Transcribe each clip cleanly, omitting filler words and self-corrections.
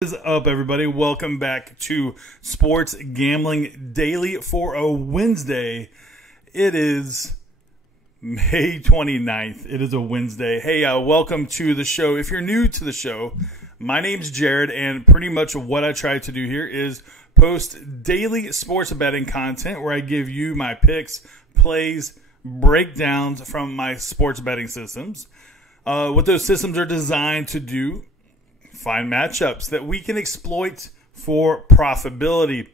What is up, everybody? Welcome back to Sports Gambling Daily for a Wednesday. It is May 29th. It is a Wednesday. Hey, welcome to the show. If you're new to the show, my name's Jared, and pretty much what I try to do here is post daily sports betting content where I give you my picks, plays, breakdowns from my sports betting systems. What those systems are designed to do: find matchups that we can exploit for profitability.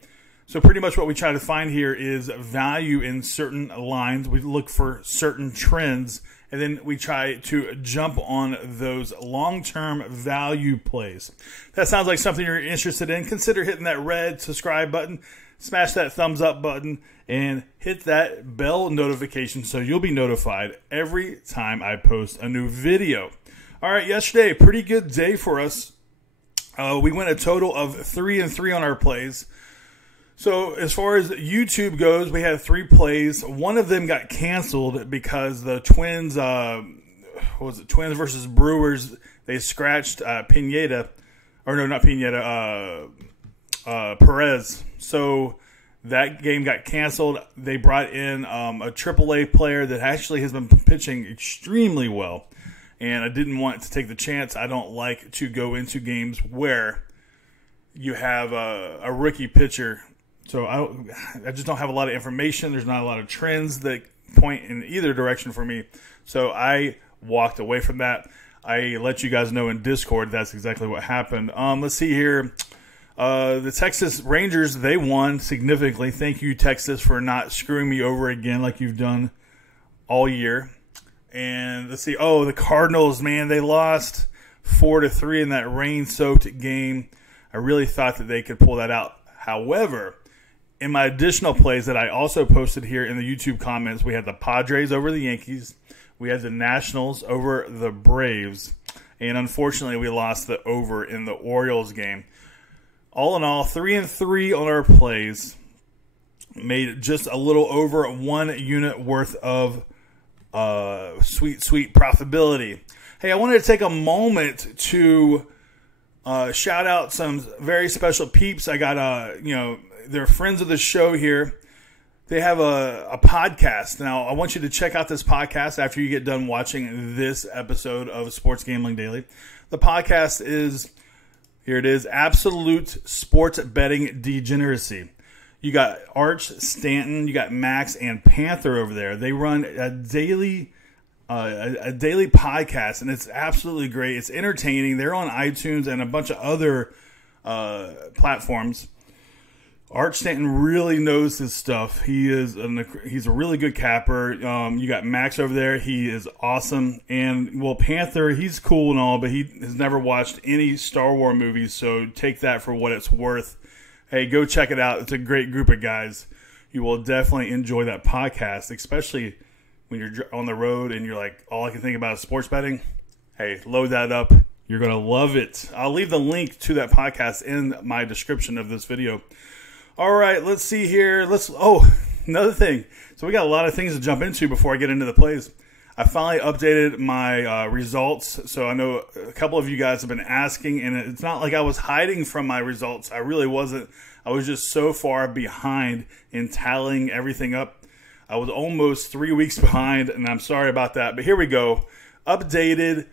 So pretty much what we try to find here is value in certain lines. We look for certain trends, and then we try to jump on those long-term value plays. That sounds like something you're interested in. Consider hitting that red subscribe button, smash that thumbs up button, and hit that bell notification so you'll be notified every time I post a new video. All right, yesterday, pretty good day for us. We went a total of 3-3 on our plays. So as far as YouTube goes, we had 3 plays. One of them got canceled because the Twins, Twins versus Brewers, they scratched Pineda, or no, not Pineda, Perez. So that game got canceled. They brought in a AAA player that actually has been pitching extremely well. And I didn't want to take the chance. I don't like to go into games where you have a rookie pitcher. So I just don't have a lot of information. There's not a lot of trends that point in either direction for me. So I walked away from that. I let you guys know in Discord that's exactly what happened. Let's see here. The Texas Rangers, they won significantly. Thank you, Texas, for not screwing me over again like you've done all year. And let's see. Oh, the Cardinals, man, they lost 4-3 in that rain-soaked game. I really thought that they could pull that out. However, in my additional plays that I also posted here in the YouTube comments, we had the Padres over the Yankees. We had the Nationals over the Braves. And unfortunately, we lost the over in the Orioles game. All in all, 3-3 on our plays. Made just a little over 1 unit worth of sweet profitability. Hey, I wanted to take a moment to shout out some very special peeps. I got they're friends of the show here. They have a podcast. Now, I want you to check out this podcast after you get done watching this episode of Sports Gambling Daily. The podcast is, here it is, Absolute Sports Betting Degeneracy. You got Arch, Stanton, you got Max, and Panther over there. They run a daily podcast, and it's absolutely great. It's entertaining. They're on iTunes and a bunch of other platforms. Arch Stanton really knows his stuff. He's a really good capper. You got Max over there. He is awesome. And, well, Panther, he's cool and all, but he has never watched any Star Wars movies, so take that for what it's worth. Hey, go check it out. It's a great group of guys. You will definitely enjoy that podcast, especially when you're on the road and you're like, all I can think about is sports betting. Hey, load that up. You're going to love it. I'll leave the link to that podcast in my description of this video. All right, let's see here. Another thing. So we got a lot of things to jump into before I get into the plays. I finally updated my results. So I know a couple of you guys have been asking, and it's not like I was hiding from my results. I really wasn't. I was just so far behind in tallying everything up. I was almost 3 weeks behind, and I'm sorry about that. But here we go. Updated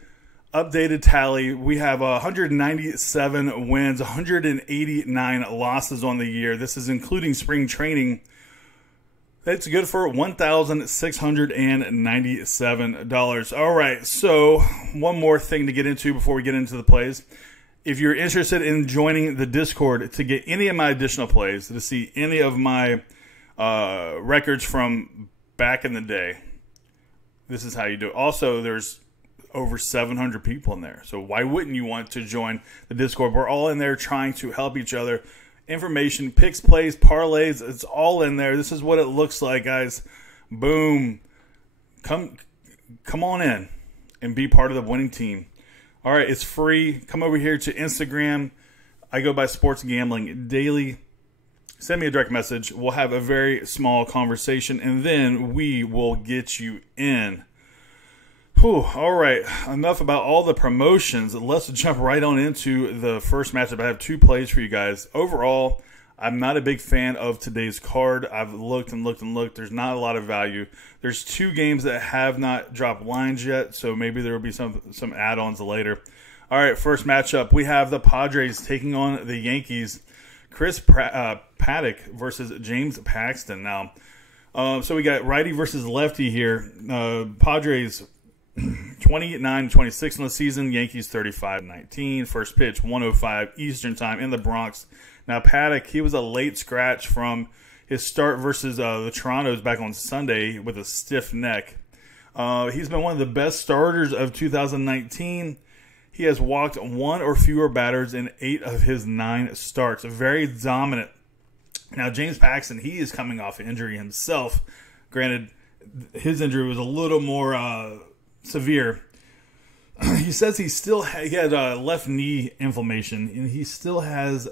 tally. We have 197 wins, 189 losses on the year. This is including spring training. That's good for $1,697. All right, so one more thing to get into before we get into the plays. If you're interested in joining the Discord to get any of my additional plays, to see any of my records from back in the day, this is how you do it. Also, there's over 700 people in there, so why wouldn't you want to join the Discord? We're all in there trying to help each other. Information, picks, plays, parlays, it's all in there. This is what it looks like, guys. Boom. Come on in and be part of the winning team. All right, it's free. Come over here to Instagram. I go by Sports Gambling Daily. Send me a direct message. We'll have a very small conversation, and then we will get you in. Whew, all right, enough about all the promotions. Let's jump right on into the first matchup. I have two plays for you guys. Overall, I'm not a big fan of today's card. I've looked and looked and looked. There's not a lot of value. There's two games that have not dropped lines yet, so maybe there will be some add-ons later. All right, first matchup. We have the Padres taking on the Yankees. Chris Paddack versus James Paxton. Now, so we got righty versus lefty here. Padres 29-26 in the season. Yankees 35-19. First pitch 1:05 Eastern time in the Bronx. Now Paddack, he was a late scratch from his start versus the Torontos back on Sunday with a stiff neck. He's been one of the best starters of 2019. He has walked one or fewer batters in 8 of his 9 starts. Very dominant. Now James Paxton, he is coming off an injury himself. Granted, his injury was a little more severe. He says he had left knee inflammation, and he still has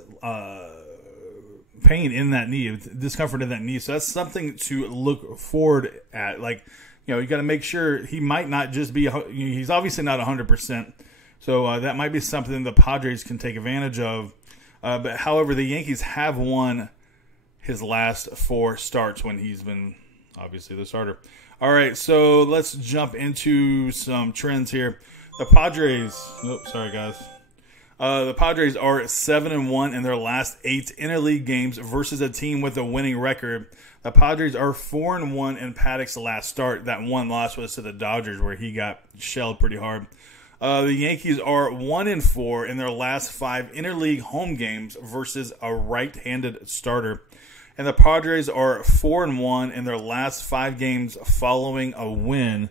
pain in that knee, discomfort in that knee. So that's something to look forward at. Like, you got to make sure he might not just be. He's obviously not 100%. So that might be something the Padres can take advantage of. But however, the Yankees have won his last 4 starts when he's been obviously the starter. All right, so let's jump into some trends here. The Padres, sorry guys. The Padres are 7-1 in their last 8 interleague games versus a team with a winning record. The Padres are 4-1 in Paddack's last start. That one loss was to the Dodgers, where he got shelled pretty hard. The Yankees are 1-4 in their last 5 interleague home games versus a right-handed starter. And the Padres are 4-1 in their last 5 games following a win.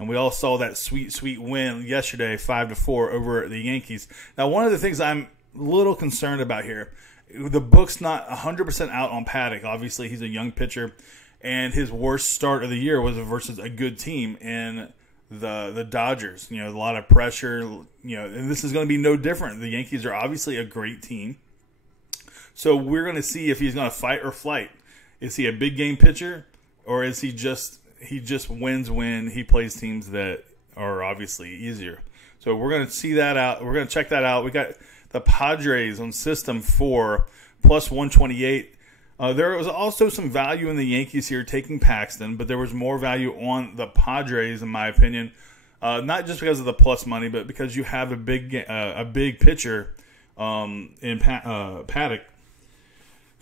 And we all saw that sweet, sweet win yesterday, 5-4 over the Yankees. Now, one of the things I'm a little concerned about here, the book's not 100% out on Paddack. Obviously, he's a young pitcher, and his worst start of the year was versus a good team in the Dodgers. A lot of pressure. And this is going to be no different. The Yankees are obviously a great team. So we're going to see if he's going to fight or flight. Is he a big game pitcher, or is he just wins when he plays teams that are obviously easier? So we're going to see that out. We're going to check that out. We got the Padres on System 4 plus 128. There was also some value in the Yankees here taking Paxton, but there was more value on the Padres, in my opinion. Not just because of the plus money, but because you have a big pitcher in Paddack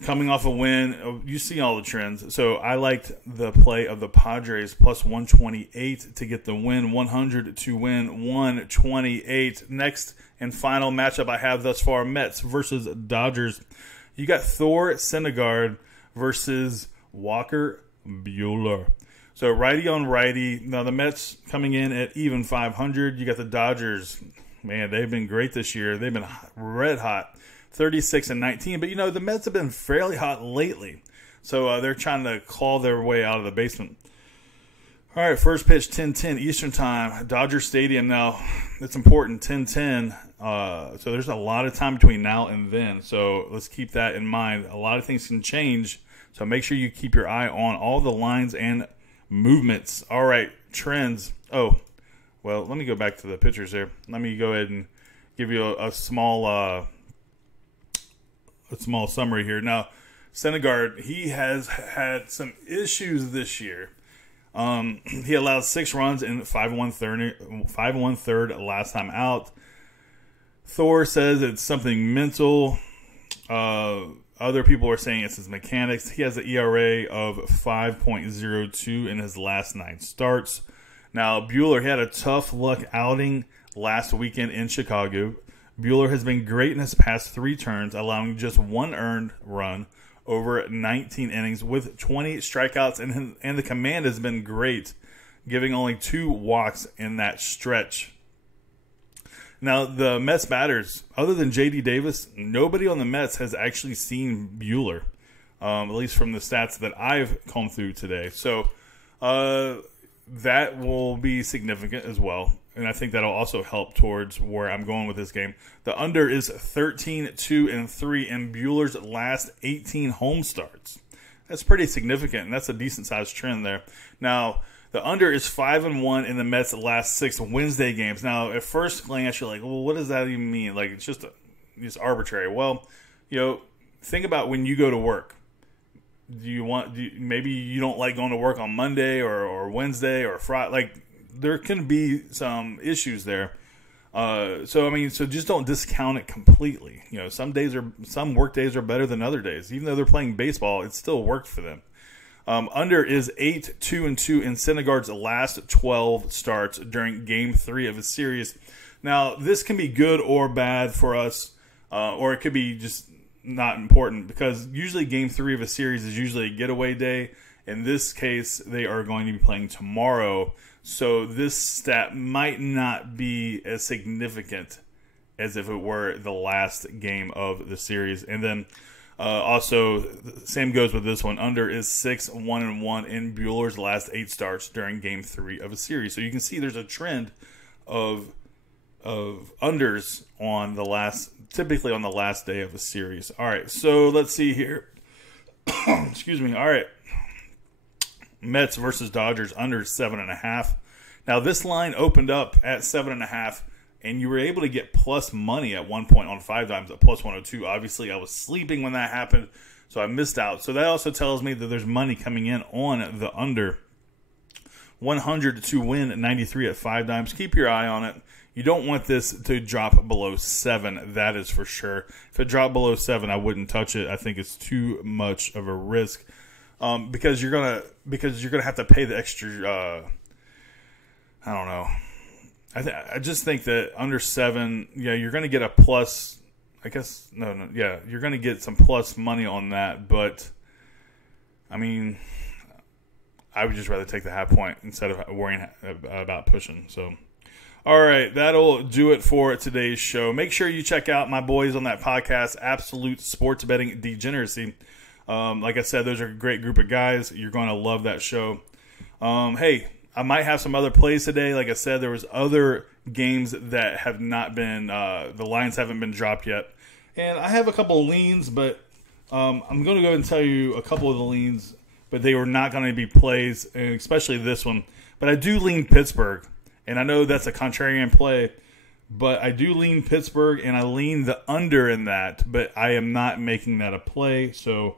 coming off a win. You see all the trends. So I liked the play of the Padres plus 128 to get the win, 100 to win 128. Next and final matchup I have thus far, Mets versus Dodgers. You got Thor Syndergaard versus Walker Buehler. So righty on righty. Now the Mets coming in at even 500. You got the Dodgers. Man, they've been great this year. They've been red hot. 36-19, but the Mets have been fairly hot lately, so they're trying to claw their way out of the basement. All right, first pitch 10:10 Eastern time, Dodger Stadium. Now it's important, 10:10. So there's a lot of time between now and then. So let's keep that in mind. A lot of things can change, so make sure you keep your eye on all the lines and movements. All right, trends. Oh, well, let me go back to the pitchers here. Let me go ahead and give you a small summary here. Now, Syndergaard, he has had some issues this year. He allowed 6 runs in 5 1/3 last time out. Thor says it's something mental. Other people are saying it's his mechanics. He has an ERA of 5.02 in his last 9 starts. Now, Buehler, he had a tough luck outing last weekend in Chicago. Buehler has been great in his past 3 turns, allowing just 1 earned run over 19 innings with 20 strikeouts, and the command has been great, giving only 2 walks in that stretch. Now, the Mets batters, other than J.D. Davis, nobody on the Mets has actually seen Buehler, at least from the stats that I've combed through today. So that will be significant as well. And I think that'll also help towards where I'm going with this game. The under is 13-2-3 in Buehler's last 18 home starts. That's pretty significant, and that's a decent-sized trend there. Now, The under is 5-1 in the Mets' last 6 Wednesday games. Now, at first glance, you're like, well, what does that even mean? Like, it's just arbitrary. Well, think about when you go to work. Maybe you don't like going to work on Monday or Wednesday or Friday. Like, there can be some issues there. So just don't discount it completely. Some work days are better than other days. Even though they're playing baseball, it still worked for them. Under is 8-2-2 in Syndergaard's last 12 starts during Game 3 of a series. Now, this can be good or bad for us, or it could be just not important, because usually Game 3 of a series is usually a getaway day. In this case, they are going to be playing tomorrow, so this stat might not be as significant as if it were the last game of the series. And then also, same goes with this one. Under is 6-1-1 in Bueller's last 8 starts during Game 3 of a series. So you can see there's a trend of unders typically on the last day of a series. All right, so let's see here. Excuse me. All right, Mets versus Dodgers, under 7.5. Now this line opened up at 7.5. And you were able to get plus money at one point on 5 dimes at plus 102. Obviously, I was sleeping when that happened, so I missed out. So that also tells me that there's money coming in on the under. 100 to win at 93 at 5 dimes. Keep your eye on it. You don't want this to drop below 7. That is for sure. If it dropped below 7, I wouldn't touch it. I think it's too much of a risk because you're gonna have to pay the extra. I don't know. I just think that under 7, you're going to get a plus. I guess you're going to get some plus money on that. But I mean, I would just rather take the half point instead of worrying about pushing. So, all right, that'll do it for today's show. Make sure you check out my boys on that podcast, Absolute Sports Betting Degeneracy. Like I said, those are a great group of guys. You're going to love that show. Hey. I might have some other plays today. Like I said, there was other games that have not been, the lines haven't been dropped yet. And I have a couple of leans, but I'm going to go ahead and tell you a couple of the leans, but they were not going to be plays, and especially this one. But I do lean Pittsburgh, and I know that's a contrarian play, but I do lean Pittsburgh, and I lean the under in that, but I am not making that a play, so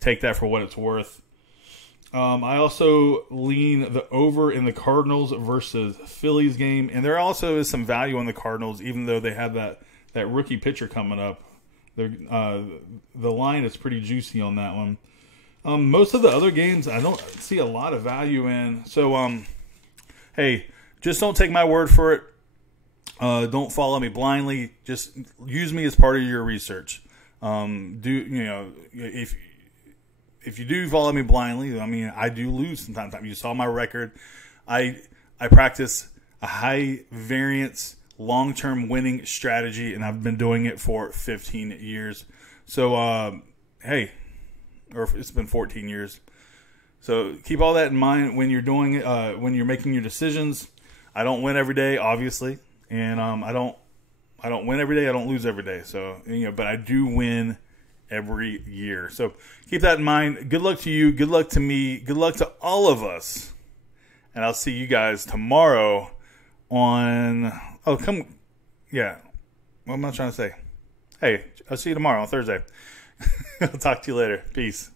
take that for what it's worth. I also lean the over in the Cardinals versus Phillies game. And there also is some value on the Cardinals, even though they have that rookie pitcher coming up. The line is pretty juicy on that one. Most of the other games, I don't see a lot of value in. So, hey, just don't take my word for it. Don't follow me blindly. Just use me as part of your research. If you do follow me blindly, I mean, I do lose sometimes. You saw my record. I practice a high variance, long-term winning strategy, and I've been doing it for 15 years. So, hey, or it's been 14 years. So keep all that in mind when you're doing it, when you're making your decisions. I don't win every day, obviously, and I don't win every day. I don't lose every day. So but I do win every year. So keep that in mind. Good luck to you. Good luck to me. Good luck to all of us. And I'll see you guys tomorrow on... What am I trying to say? Hey, I'll see you tomorrow on Thursday. I'll talk to you later. Peace.